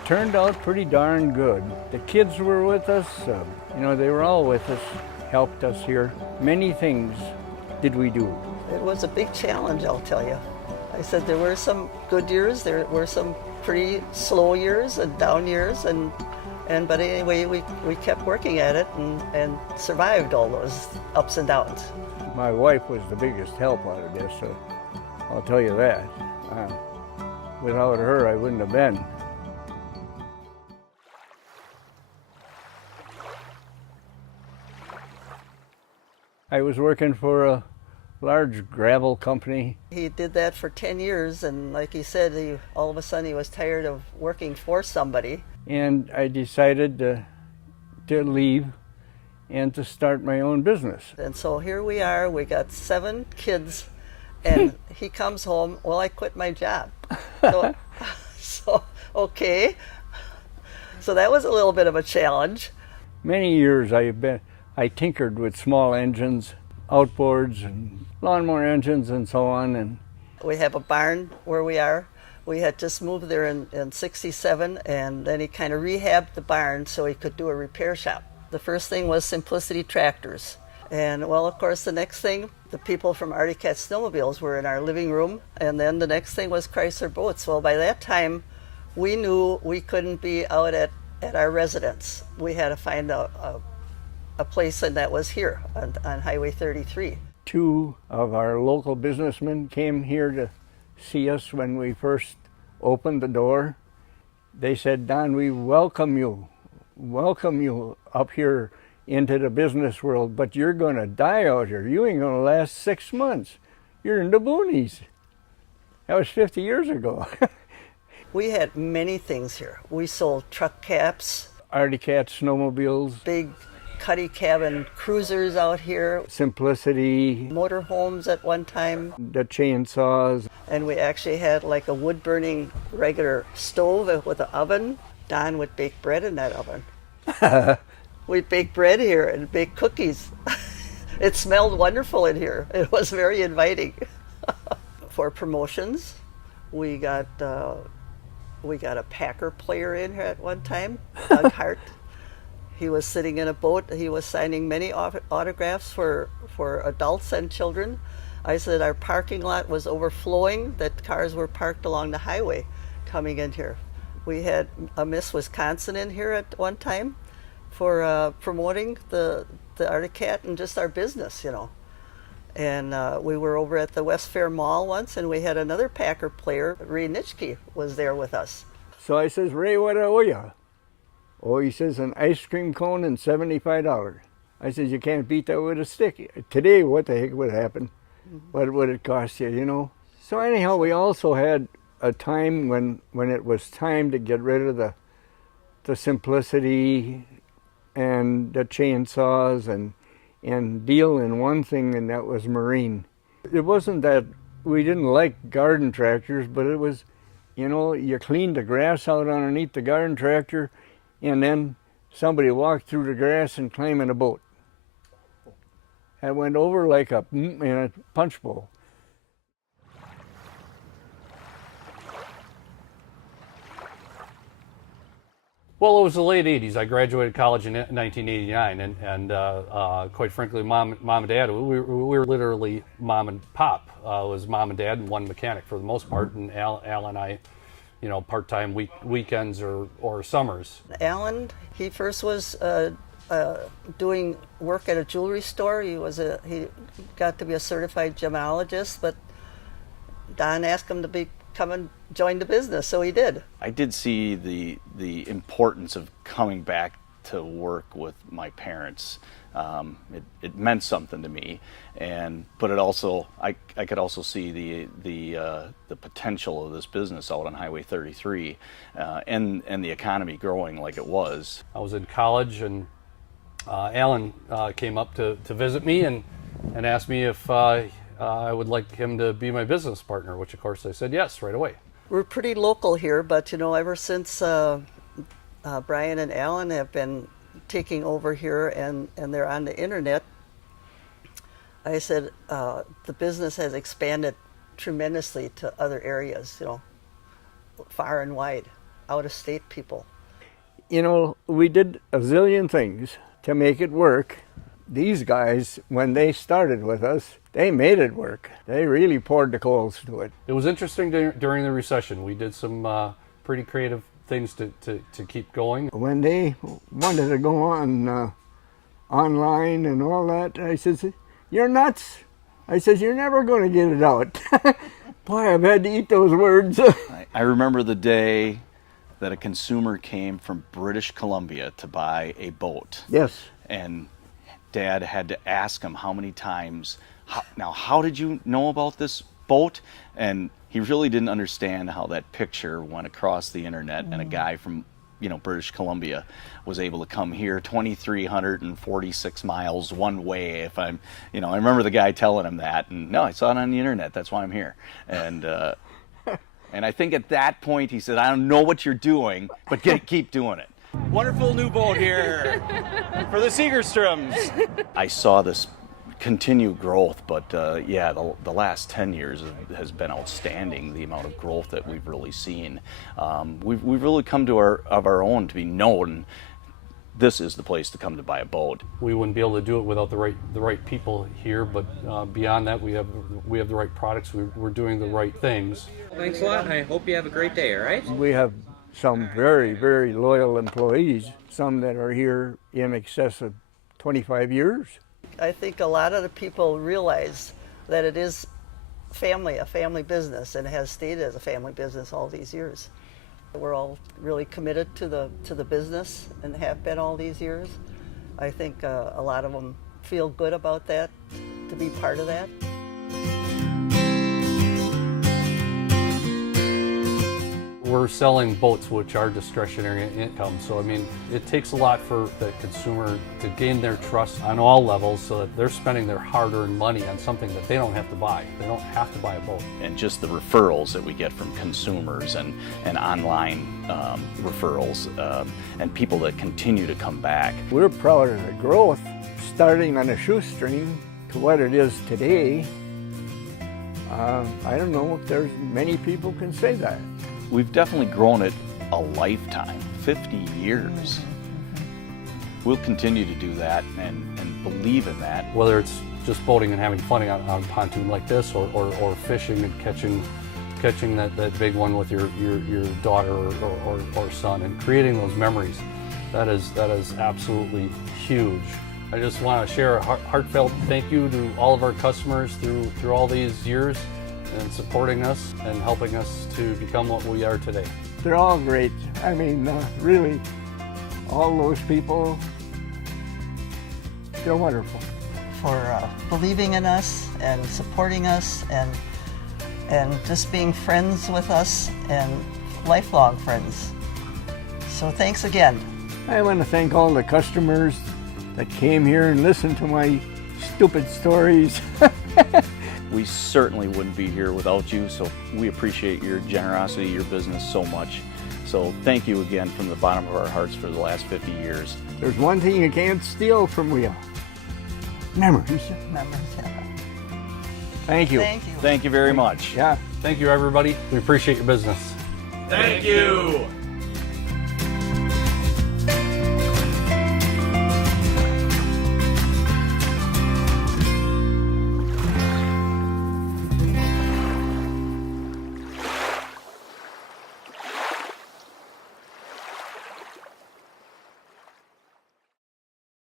It turned out pretty darn good. The kids were with us, they were all with us, helped us here. Many things did we do. It was a big challenge, I'll tell you. I said there were some good years, there were some pretty slow years and down years, but anyway, we kept working at it and survived all those ups and downs. My wife was the biggest help out of this, I'll tell you that. Without her, I wouldn't have been. I was working for a large gravel company. He did that for 10 years, and like he said, all of a sudden he was tired of working for somebody. And I decided to leave and to start my own business. And so here we are, we got 7 kids, and he comes home, well, I quit my job. So, okay. So that was a little bit of a challenge. Many years I tinkered with small engines, outboards, and lawnmower engines, and so on. And we have a barn where we are. We had just moved there in 67, and then he kind of rehabbed the barn so he could do a repair shop. The first thing was Simplicity Tractors. And well, of course, the next thing, the people from Artie Cat Snowmobiles were in our living room. And then the next thing was Chrysler Boats. Well, by that time, we knew we couldn't be out at our residence. We had to find a place, and that was here on Highway 33. 2 of our local businessmen came here to see us when we first opened the door. They said, "Don, we welcome you up here into the business world, but you're going to die out here. You ain't going to last 6 months. You're in the boonies." That was 50 years ago. We had many things here. We sold truck caps, Artie Cat snowmobiles, big cuddy cabin cruisers out here, Simplicity, motorhomes at one time, the chainsaws. and we actually had like a wood-burning regular stove with an oven. Don would bake bread in that oven. We'd bake bread here and bake cookies. It smelled wonderful in here. It was very inviting. For promotions, we got a Packer player in here at one time, Doug Hart. He was sitting in a boat. He was signing many autographs for adults and children. I said our parking lot was overflowing, that cars were parked along the highway coming in here. We had a Miss Wisconsin in here at one time for promoting the Artie Cat and just our business, And we were over at the West Fair Mall once, and we had another Packer player, Ray Nitschke, was there with us. So I says, "Ray, what do I owe you?" "Oh," he says, "an ice cream cone and $75. I says, "You can't beat that with a stick. Today, what the heck would happen? What would it cost you, So anyhow, we also had a time when it was time to get rid of the Simplicity and the chainsaws and deal in one thing, and that was marine. It wasn't that we didn't like garden tractors, but it was, you cleaned the grass out underneath the garden tractor, and then somebody walked through the grass and climbed in a boat. It went over like in a punch bowl. Well, it was the late 80s. I graduated college in 1989, and quite frankly, mom and dad, we were literally mom and pop. It was mom and dad and one mechanic for the most part, and Al and I, part-time weekends or summers. Alan, he first was doing work at a jewelry store. He got to be a certified gemologist, but Don asked him to come and join the business, so he did. I did see the importance of coming back to work with my parents. It meant something to me, but it also I could also see the potential of this business out on Highway 33, and the economy growing like it was. I was in college, and Alan came up to visit me and asked me if I would like him to be my business partner, which of course I said yes right away. We're pretty local here, but ever since Brian and Alan have been taking over here and they're on the internet, I said the business has expanded tremendously to other areas, far and wide. out-of-state people. You know, we did a zillion things to make it work. These guys, when they started with us, they made it work. They really poured the coals to it. It was interesting during the recession. We did some pretty creative things to keep going. When they wanted to go on online and all that, I says, "You're nuts." I says, "You're never going to get it out." Boy, I've had to eat those words. I remember the day that a consumer came from British Columbia to buy a boat. Yes. And Dad had to ask him how many times, how did you know about this boat? And he really didn't understand how that picture went across the internet, and a guy from British Columbia was able to come here 2,346 miles one way. If I remember the guy telling him that, and no, I saw it on the internet. That's why I'm here. And and I think at that point he said, "I don't know what you're doing, but keep doing it." Wonderful new boat here for the Segerstroms. I saw this continue growth, but the last 10 years has been outstanding, the amount of growth that we've really seen. We've really come to our own to be known. This is the place to come to buy a boat. We wouldn't be able to do it without the right people here, but beyond that, we have the right products. We're doing the right things. Thanks a lot, and I hope you have a great day, all right? We have some very, very loyal employees, some that are here in excess of 25 years. I think a lot of the people realize that it is a family business, and it has stayed as a family business all these years. We're all really committed to the business and have been all these years. I think a lot of them feel good about that, to be part of that. We're selling boats, which are discretionary income. So, I mean, it takes a lot for the consumer to gain their trust on all levels so that they're spending their hard-earned money on something that they don't have to buy. They don't have to buy a boat. And just the referrals that we get from consumers and online referrals and people that continue to come back. We're proud of the growth, starting on a shoestring to what it is today. I don't know if there's many people can say that. We've definitely grown it a lifetime, 50 years. We'll continue to do that and believe in that. Whether it's just boating and having fun on a pontoon like this, or fishing and catching that big one with your daughter or son, and creating those memories, that is absolutely huge. I just want to share a heartfelt thank you to all of our customers through all these years, and supporting us and helping us to become what we are today. They're all great. I mean, really, all those people, they're wonderful. For believing in us and supporting us and just being friends with us and lifelong friends. So thanks again. I want to thank all the customers that came here and listened to my stupid stories. We certainly wouldn't be here without you, so we appreciate your generosity, your business so much. So thank you again from the bottom of our hearts for the last 50 years. There's one thing you can't steal from you. Memories. Memories, yeah. Thank you. Thank you. Thank you very much. Yeah. Thank you, everybody. We appreciate your business. Thank you.